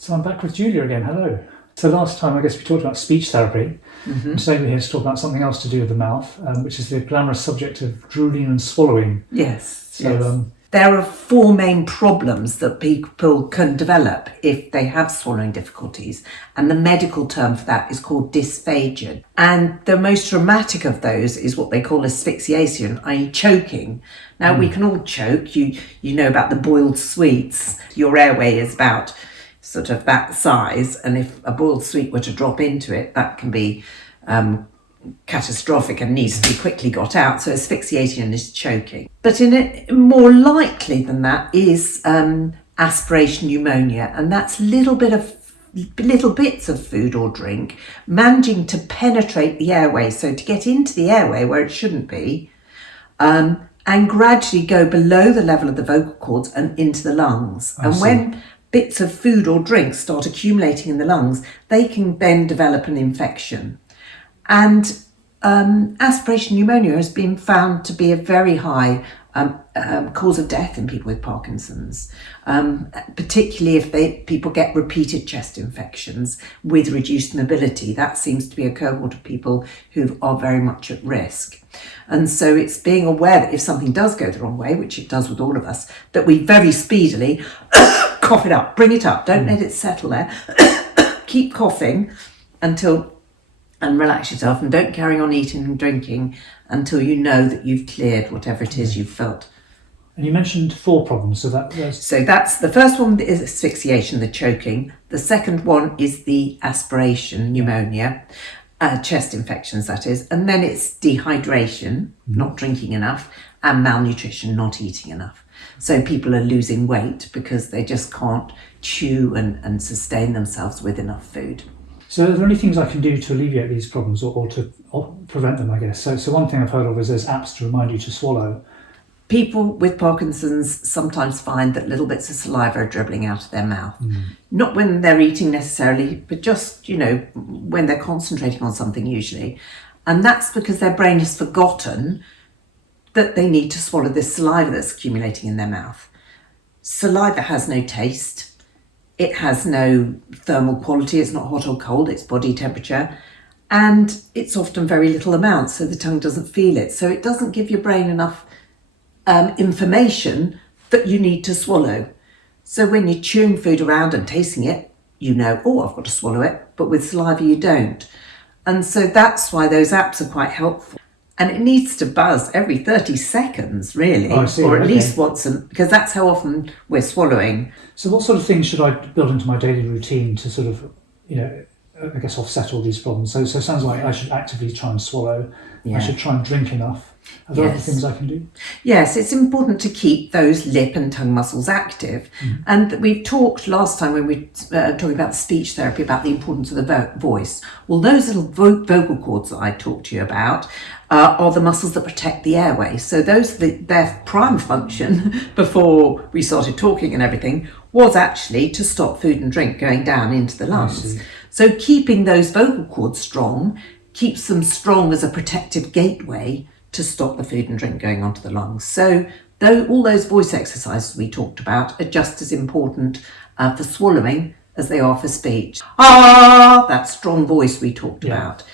So I'm back with Julia again. Hello. So last time, I guess we talked about speech therapy. And today we're here to talk about something else to do with the mouth, which is the glamorous subject of drooling and swallowing. Yes. So, there are four main problems that people can develop if they have swallowing difficulties, and the medical term for that is called dysphagia. And the most dramatic of those is what they call asphyxiation, i.e. choking. Now, we can all choke. You know about the boiled sweets. Your airway is about sort of that size, and if a boiled sweet were to drop into it, that can be catastrophic and needs to be quickly got out. So asphyxiation is choking. But more likely than that is aspiration pneumonia, and that's little bits of food or drink managing to penetrate the airway, so to get into the airway where it shouldn't be, and gradually go below the level of the vocal cords and into the lungs. When bits of food or drink start accumulating in the lungs, they can then develop an infection. And aspiration pneumonia has been found to be a very high cause of death in people with Parkinson's, particularly if people get repeated chest infections with reduced mobility. That seems to be a cohort of people who are very much at risk. And so it's being aware that if something does go the wrong way, which it does with all of us, that we very speedily cough it up, bring it up, don't let it settle there, keep coughing and relax yourself, and don't carry on eating and drinking until you know that you've cleared whatever it is you've felt. And you mentioned four problems, so that's the first one is asphyxiation, the choking. The second one is the aspiration pneumonia, chest infections that is, and then it's dehydration, not drinking enough, and malnutrition, not eating enough. So people are losing weight because they just can't chew and sustain themselves with enough food. So are there any things I can do to alleviate these problems or to prevent them, I guess? So one thing I've heard of is there's apps to remind you to swallow. People with Parkinson's sometimes find that little bits of saliva are dribbling out of their mouth. Not when they're eating necessarily, but just, when they're concentrating on something usually. And that's because their brain has forgotten that they need to swallow this saliva that's accumulating in their mouth. Saliva has no taste. It has no thermal quality. It's not hot or cold. It's body temperature. And it's often very little amounts, so the tongue doesn't feel it. So it doesn't give your brain enough information that you need to swallow. So when you're chewing food around and tasting it, I've got to swallow it. But with saliva, you don't. And so that's why those apps are quite helpful. And it needs to buzz every 30 seconds, really, or at least once, because that's how often we're swallowing. So what sort of things should I build into my daily routine to sort of, I guess offset all these problems? So it sounds like I should actively try and swallow. Yeah. I should try and drink enough. Are there other things I can do? Yes, it's important to keep those lip and tongue muscles active. And we've talked last time when we were talking about speech therapy about the importance of the voice. Well, those little vocal cords that I talked to you about are the muscles that protect the airway. So their prime function before we started talking and everything was actually to stop food and drink going down into the lungs. So keeping those vocal cords strong keeps them strong as a protective gateway to stop the food and drink going onto the lungs. So all those voice exercises we talked about are just as important for swallowing as they are for speech. That strong voice we talked about.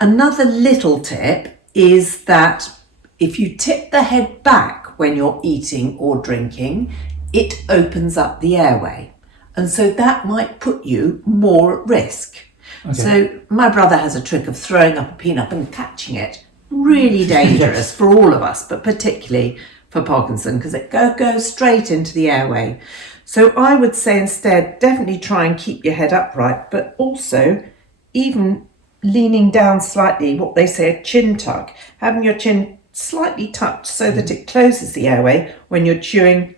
Another little tip is that if you tip the head back when you're eating or drinking, it opens up the airway. And so that might put you more at risk. Okay. So my brother has a trick of throwing up a peanut and catching it. Really dangerous for all of us, but particularly for Parkinson, because it goes straight into the airway. So I would say instead, definitely try and keep your head upright, but also even leaning down slightly, what they say a chin tuck, having your chin slightly tucked so that it closes the airway when you're chewing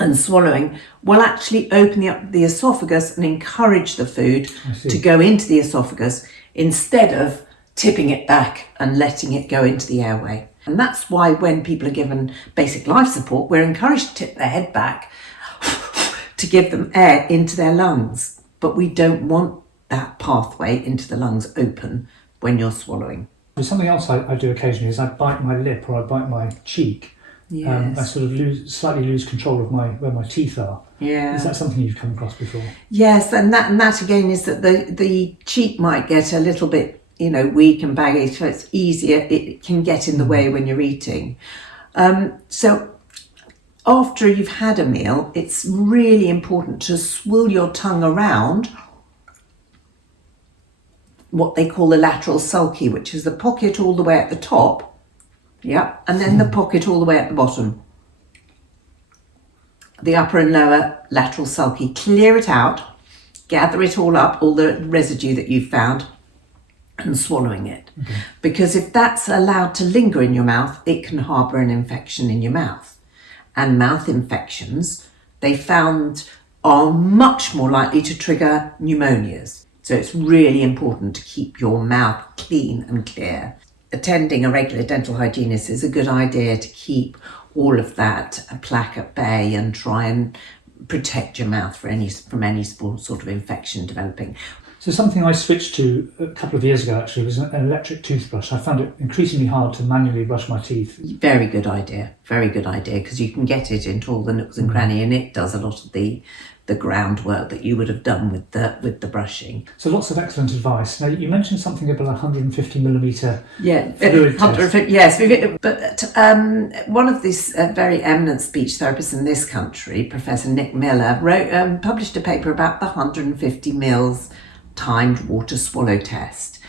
and swallowing, will actually open up the esophagus and encourage the food to go into the esophagus instead of tipping it back and letting it go into the airway. And that's why when people are given basic life support, we're encouraged to tip their head back to give them air into their lungs. But we don't want that pathway into the lungs open when you're swallowing. There's something else I do occasionally is I bite my lip or I bite my cheek. Yes. I sort of slightly lose control of where my teeth are. Yeah. Is that something you've come across before? Yes, and that again is that the cheek might get a little bit, weak and baggy, so it's easier. It can get in the way when you're eating. So after you've had a meal, it's really important to swill your tongue around what they call the lateral sulci, which is the pocket all the way at the top, and then the pocket all the way at the bottom. The upper and lower lateral sulci. Clear it out, gather it all up, all the residue that you've found, and swallowing it. Okay. Because if that's allowed to linger in your mouth, it can harbour an infection in your mouth. And mouth infections, they found, are much more likely to trigger pneumonias. So it's really important to keep your mouth clean and clear. Attending a regular dental hygienist is a good idea to keep all of that plaque at bay and try and protect your mouth from any sort of infection developing. So something I switched to a couple of years ago actually was an electric toothbrush. I found it increasingly hard to manually brush my teeth. Very good idea, because you can get it into all the nooks and crannies, and it does a lot of the groundwork that you would have done with the brushing. So lots of excellent advice. Now you mentioned something about 150 millimetre fluid test. Yes, but one of these very eminent speech therapists in this country, Professor Nick Miller, published a paper about the 150 mils timed water swallow test.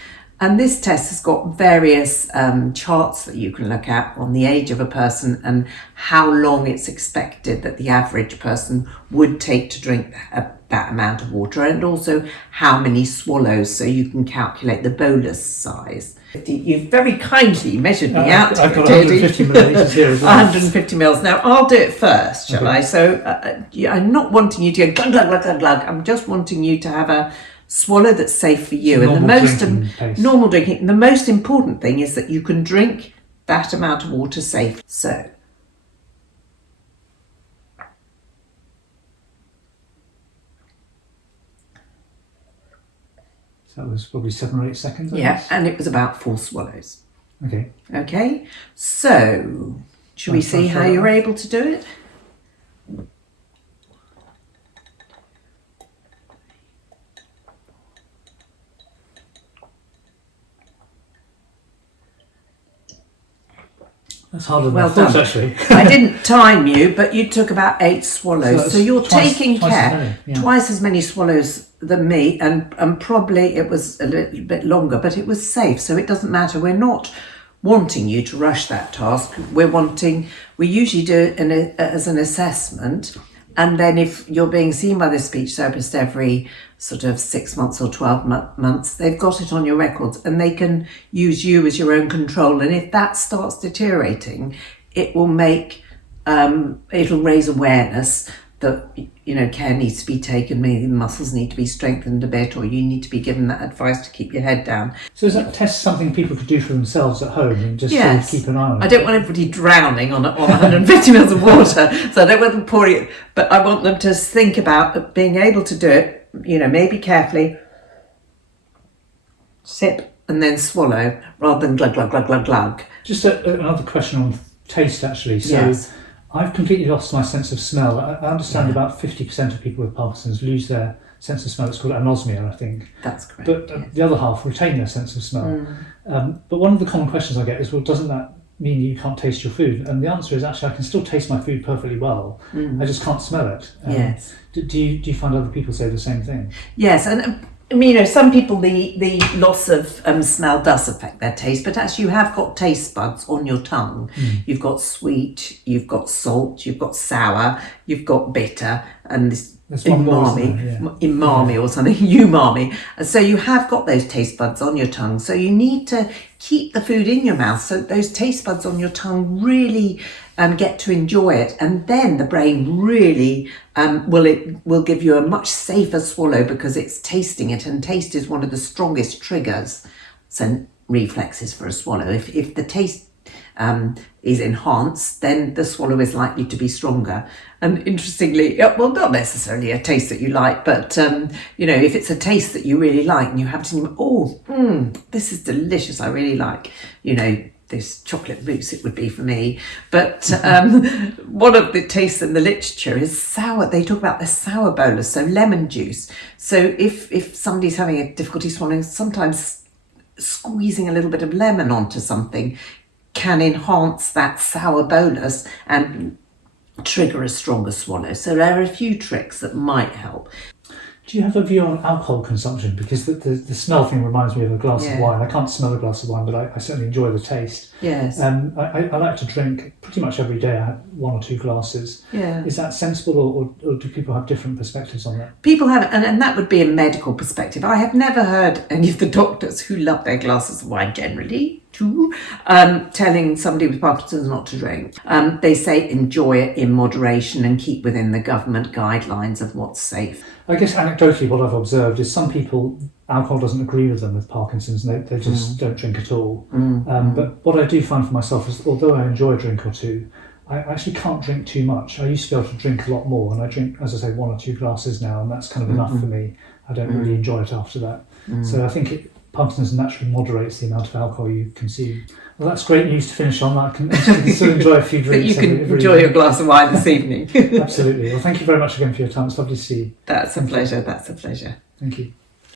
And this test has got various charts that you can look at on the age of a person and how long it's expected that the average person would take to drink that amount of water, and also how many swallows, so you can calculate the bolus size. You've very kindly measured me out. I've got 150 millilitres here as well. 150 mils. Now, I'll do it first, shall I? So I'm not wanting you to go glug, glug, glug, glug, glug. I'm just wanting you to have a swallow that's safe for you. And normal drinking. The most important thing is that you can drink that amount of water safe. So that was probably 7 or 8 seconds. And it was about 4 swallows. Okay. So should we see how you're able to do it? That's harder than I thought, actually. I didn't time you, but you took about 8 swallows. So you're taking care. Twice as many swallows than me, and probably it was a little bit longer, but it was safe. So it doesn't matter. We're not wanting you to rush that task. We usually do it as an assessment. And then if you're being seen by the speech therapist every sort of 6 months or 12 months, they've got it on your records and they can use you as your own control. And if that starts deteriorating, it will it'll raise awareness that, care needs to be taken, maybe the muscles need to be strengthened a bit, or you need to be given that advice to keep your head down. So is that test something people could do for themselves at home and just sort of keep an eye on it? I don't want everybody drowning on 150 mils of water, so I don't want them pouring it, but I want them to think about being able to do it, maybe carefully, sip and then swallow, rather than glug, glug, glug, glug, glug. Just another question on taste, actually. So yes. I've completely lost my sense of smell. I understand about 50% of people with Parkinson's lose their sense of smell. It's called anosmia, I think. That's correct. But the other half retain their sense of smell. But one of the common questions I get is, well, doesn't that mean you can't taste your food? And the answer is actually I can still taste my food perfectly well. I just can't smell it. Yes. Do you find other people say the same thing? Yes, and some people, the loss of smell does affect their taste, but actually you have got taste buds on your tongue. You've got sweet, you've got salt, you've got sour, you've got bitter, and this umami or something, umami. So you have got those taste buds on your tongue. So you need to keep the food in your mouth so those taste buds on your tongue really get to enjoy it, and then the brain really will give you a much safer swallow because it's tasting it, and taste is one of the strongest triggers and reflexes for a swallow. If the taste is enhanced, then the swallow is likely to be stronger. And interestingly, well, not necessarily a taste that you like, but if it's a taste that you really like and you have to, this is delicious, I really like, this chocolate mousse it would be for me. But one of the tastes in the literature is sour. They talk about the sour bolus, so lemon juice. So if somebody's having a difficulty swallowing, sometimes squeezing a little bit of lemon onto something can enhance that sour bolus and trigger a stronger swallow. So there are a few tricks that might help. Do you have a view on alcohol consumption? Because the smell thing reminds me of a glass of wine. I can't smell a glass of wine, but I certainly enjoy the taste. Yes. I like to drink pretty much every day. I have 1 or 2 glasses. Yeah. Is that sensible, or do people have different perspectives on that? People have, and that would be a medical perspective. I have never heard any of the doctors who love their glasses of wine generally too, telling somebody with Parkinson's not to drink. They say enjoy it in moderation and keep within the government guidelines of what's safe. I guess anecdotally what I've observed is some people, alcohol doesn't agree with them with Parkinson's and they just don't drink at all. But what I do find for myself is, although I enjoy a drink or two, I actually can't drink too much. I used to be able to drink a lot more, and I drink, as I say, 1 or 2 glasses now, and that's kind of enough for me. I don't really enjoy it after that. So I think Parkinson's naturally moderates the amount of alcohol you consume. Well, that's great news to finish on. I can still enjoy a few drinks. But you can enjoy your glass of wine this evening. Absolutely. Well, thank you very much again for your time. It's lovely to see you. That's a pleasure. That's a pleasure. Thank you.